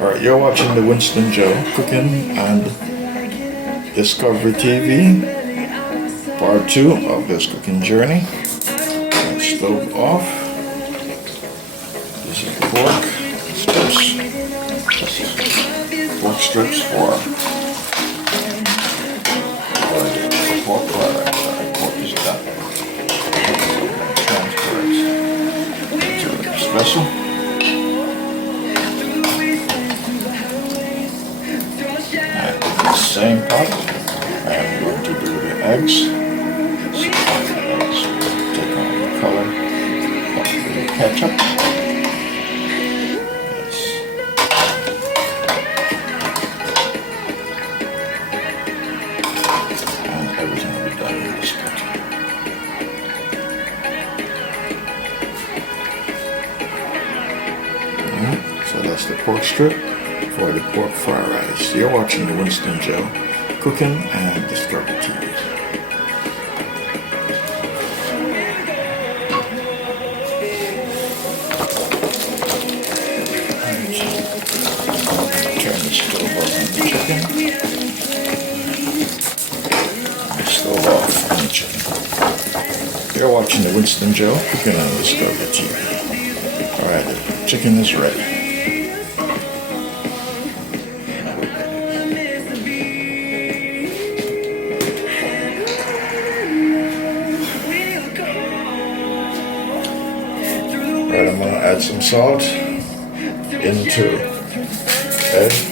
Alright, you're watching the Winston Joe Cooking and Discovery TV, part 2 of this cooking journey. Stove off. This is the pork strips. Pork strips for pork fry. Pork is done. Transfer it to this vessel. Same pot, I'm going to do the eggs. So the eggs will take on the color of the ketchup. Yes. And everything will be done in this pot. Alright, so that's the pork strip for the pork fried rice. You're watching the Winston Joe Cooking and Discovery TV. Turn the stove off on the chicken. The stove off on the chicken. You're watching the Winston Joe Cooking and Discovery TV. Alright, the chicken is ready. Alright, I'm going to add some salt into eggs.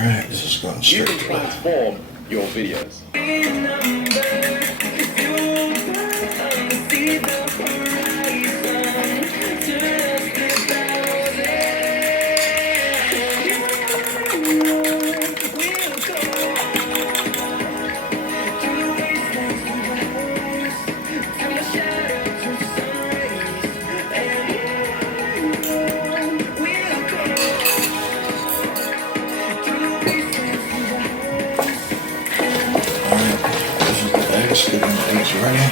Alright, this is going straight to transform your videos. Getting the eggs ready.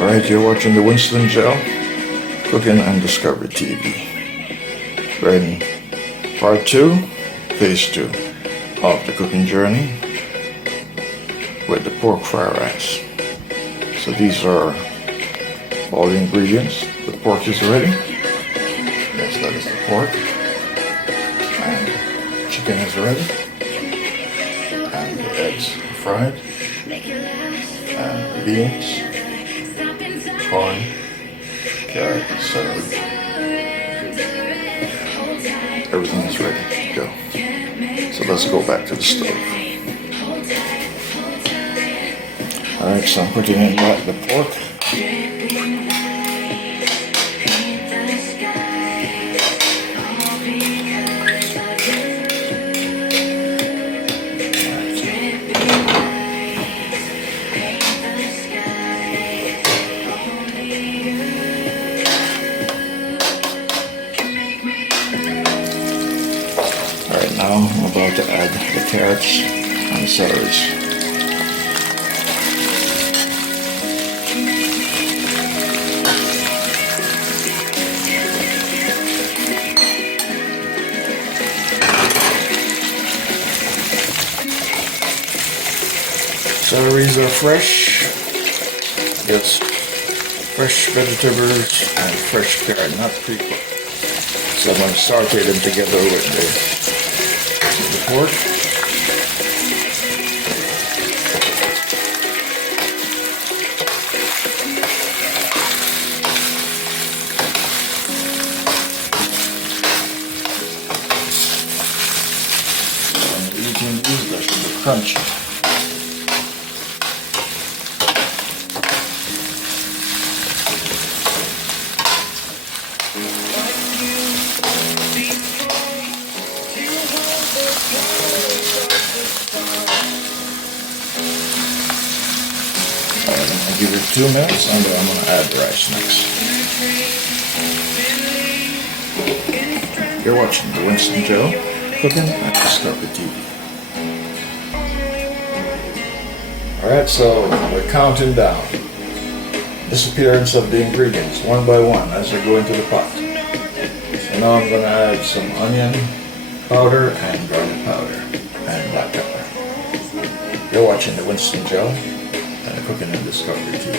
Alright, you're watching the Winston Joe Cooking and Discovery TV. We're in part 2, phase 2 of the cooking journey with the pork fried rice. So these are all the ingredients. The pork is ready. Yes, that is the pork. And chicken is ready. And the eggs are fried. And the beans. Corn, carrot, celery. Everything is ready to go. So let's go back to the stove. Alright, so I'm putting in the pork. Now I'm about to add the carrots and celeries. Celeries are fresh. Yes, fresh vegetables and fresh carrot, not pre-cooked. So I'm going to saute them together with the pork. And eating these, they should be crunchy. Give it 2 minutes and then I'm going to add the rice next. You're watching the Winston Joe Cooking and Discovery TV. Alright, so we're counting down. Disappearance of the ingredients one by one as they go into the pot. So now I'm going to add some onion powder and garlic powder and black pepper. You're watching the Winston Joe and the Cooking and Discovery TV.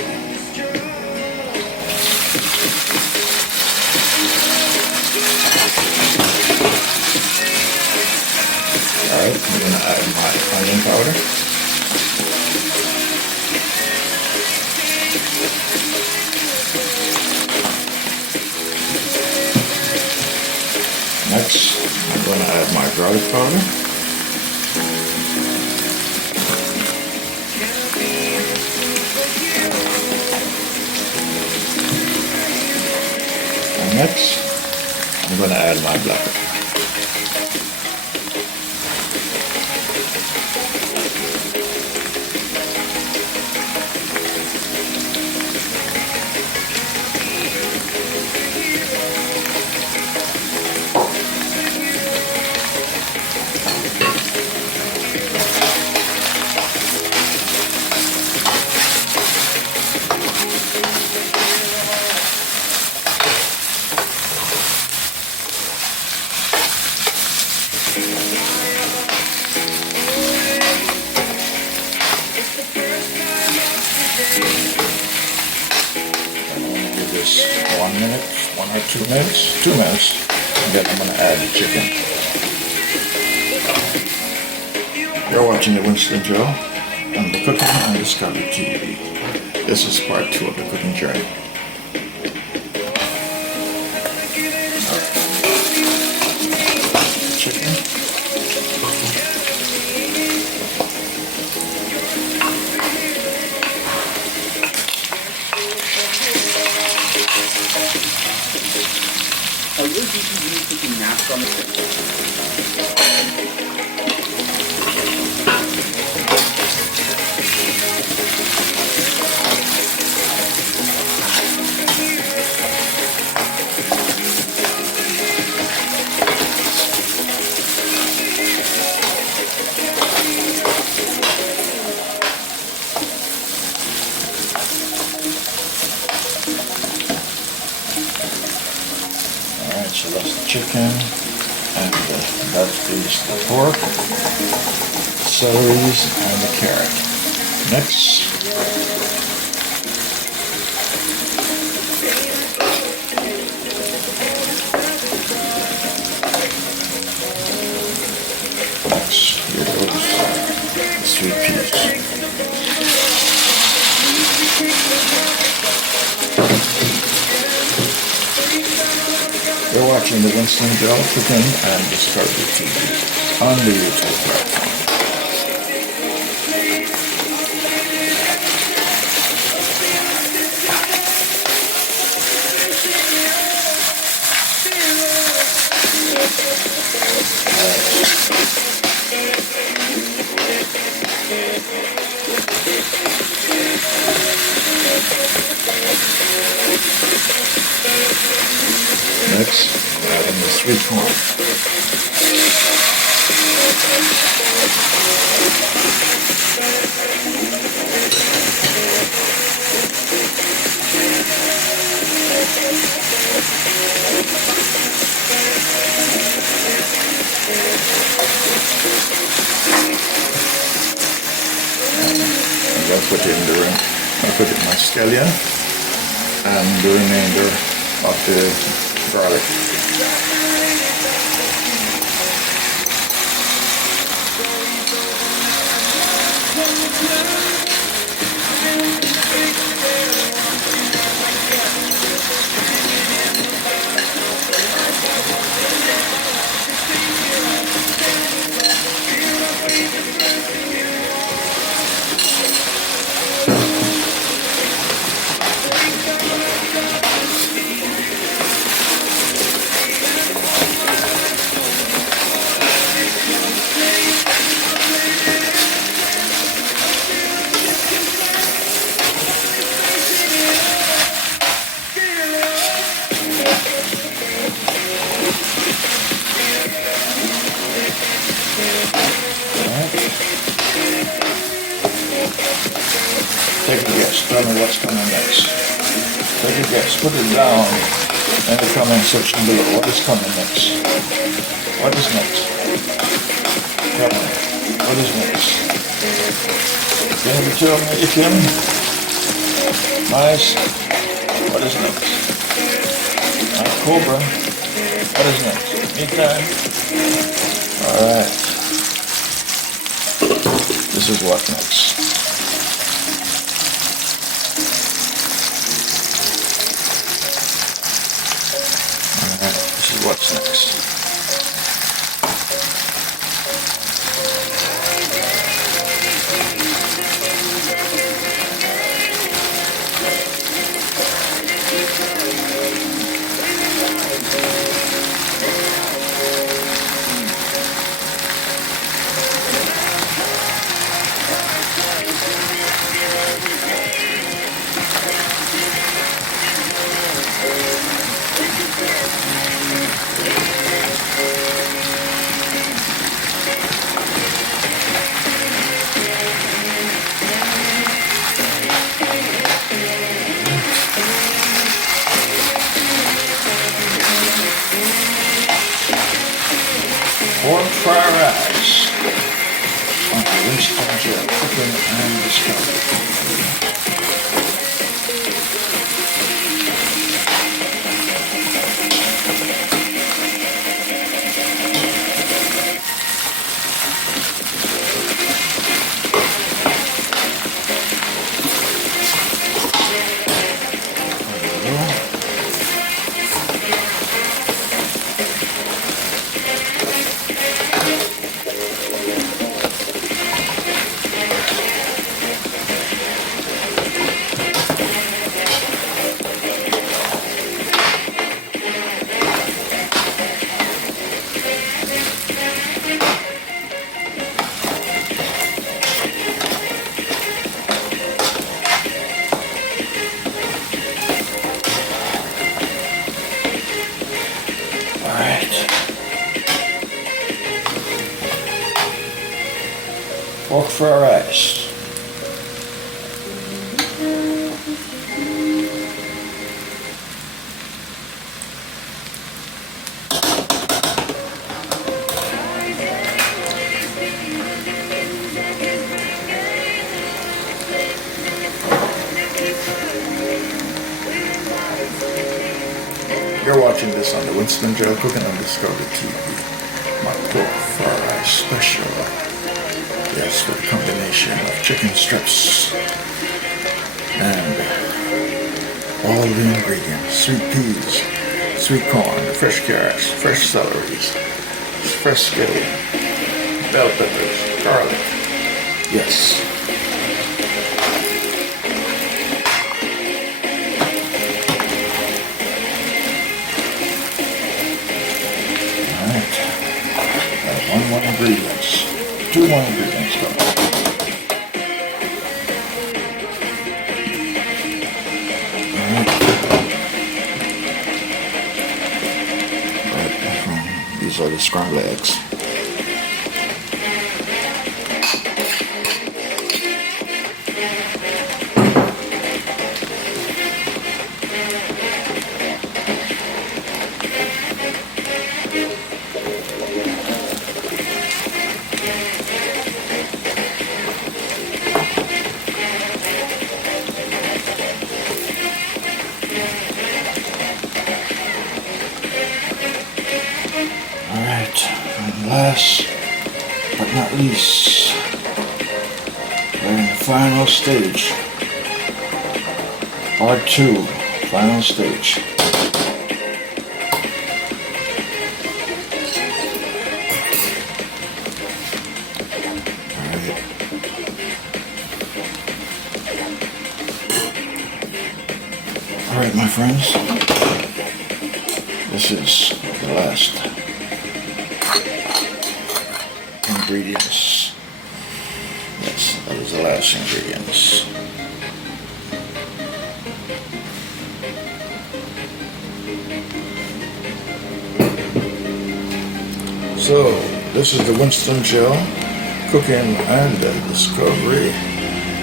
Alright, I'm going to add my onion powder. Next, I'm going to add my garlic powder. And next, I'm going to add my black pepper. Give this 1 minute, 1 or 2 minutes, 2 minutes, and then I'm going to add the chicken. You're watching the Winston Joe on the Cooking and Discovery TV. This is part 2 of the cooking journey. Chicken. Are your DVDs taking naps on the Alright, so that's the chicken, and that is the pork, celeries, and the carrot. Next, here goes the sweet peas. You're watching the Winston Joe Cooking and Discovery TV on the YouTube platform. Next, adding the sweet corn. I'll put in my scallion and the remainder of the garlic. Take a guess. Tell me what's coming next. Take a guess. Put it down in the comment section below. What is coming next? What is next? Tell me. What is next? Can you tell me, Kim? Nice. What is next? Cobra. What is next? Meat time. Alright. This is what next. This is what's next. Pork fried rice on the Winston Gel Cooking and Discovery. Pork fried rice. You're watching this on the Winston Gel Cooking and Discovery TV. My pork fried rice special. Yes, with a combination of chicken strips and all the ingredients: sweet peas, sweet corn, fresh carrots, fresh celeries, fresh scallion, bell peppers, garlic. Yes. Alright. One more ingredients. Two more ingredients though. These are the scrambled eggs. but not least, we're in the final stage. Part 2, final stage. Alright, my friends, this is the last ingredients. Yes, that is the last ingredients. So, this is the Winston gel, cooking and discovery.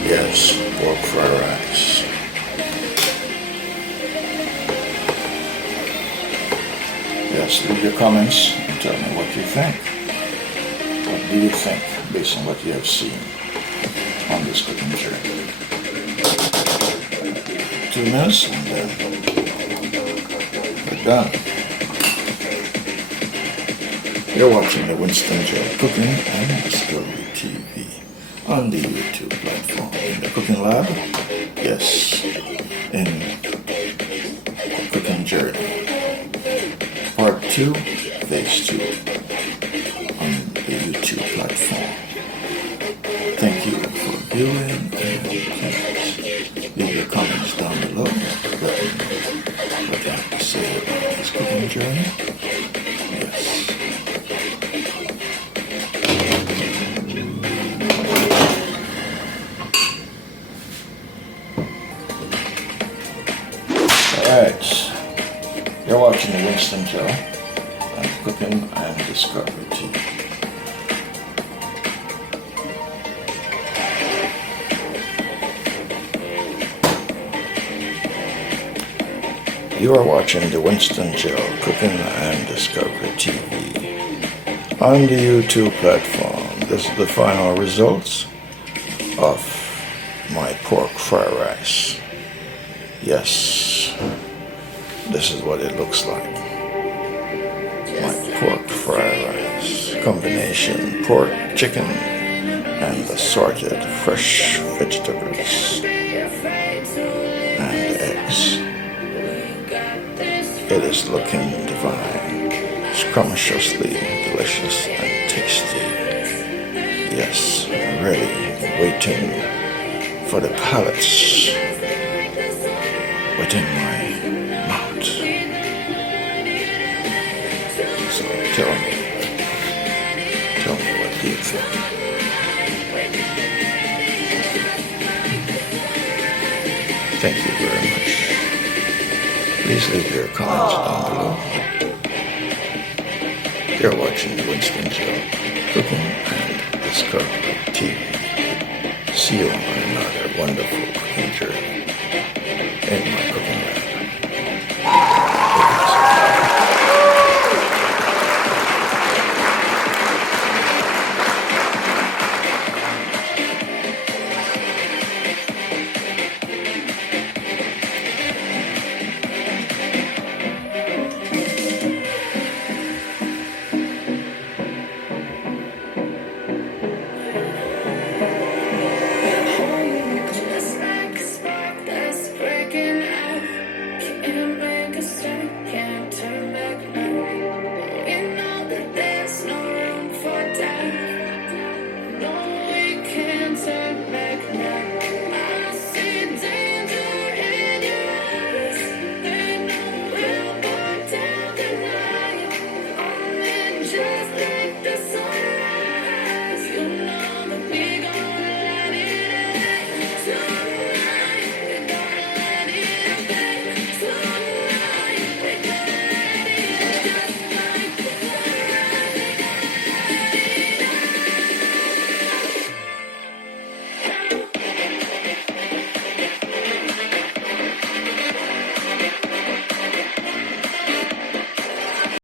Yes, pork fried rice. Yes, leave your comments and tell me what you think. What do you think based on what you have seen on this cooking journey? 2 minutes and then we're done. You're watching the Winston Gel Cooking and Discovery TV on the YouTube platform. In the cooking lab, yes, in the cooking journey. Part 2, Phase 2 on the YouTube platform. Thank you for viewing and please leave your comments down below. Let me know what you have to say about this cooking journey. Yes. Alright, you're watching the Winston Gel and Cooking and Discovery TV. You are watching the Winston Gel Cooking and Discovery TV on the YouTube platform. This is the final results of my pork fried rice. Yes, this is what it looks like. My pork fried rice. Combination pork, chicken, and assorted fresh vegetables and eggs. It is looking divine, scrumptiously delicious and tasty. Yes, ready, waiting for the palates within my mouth. So tell me what do you think? Thank you very much. Please leave your comments down below. You're watching the Winston Gel Cooking and Discovery TV. See you on another wonderful cooking journey.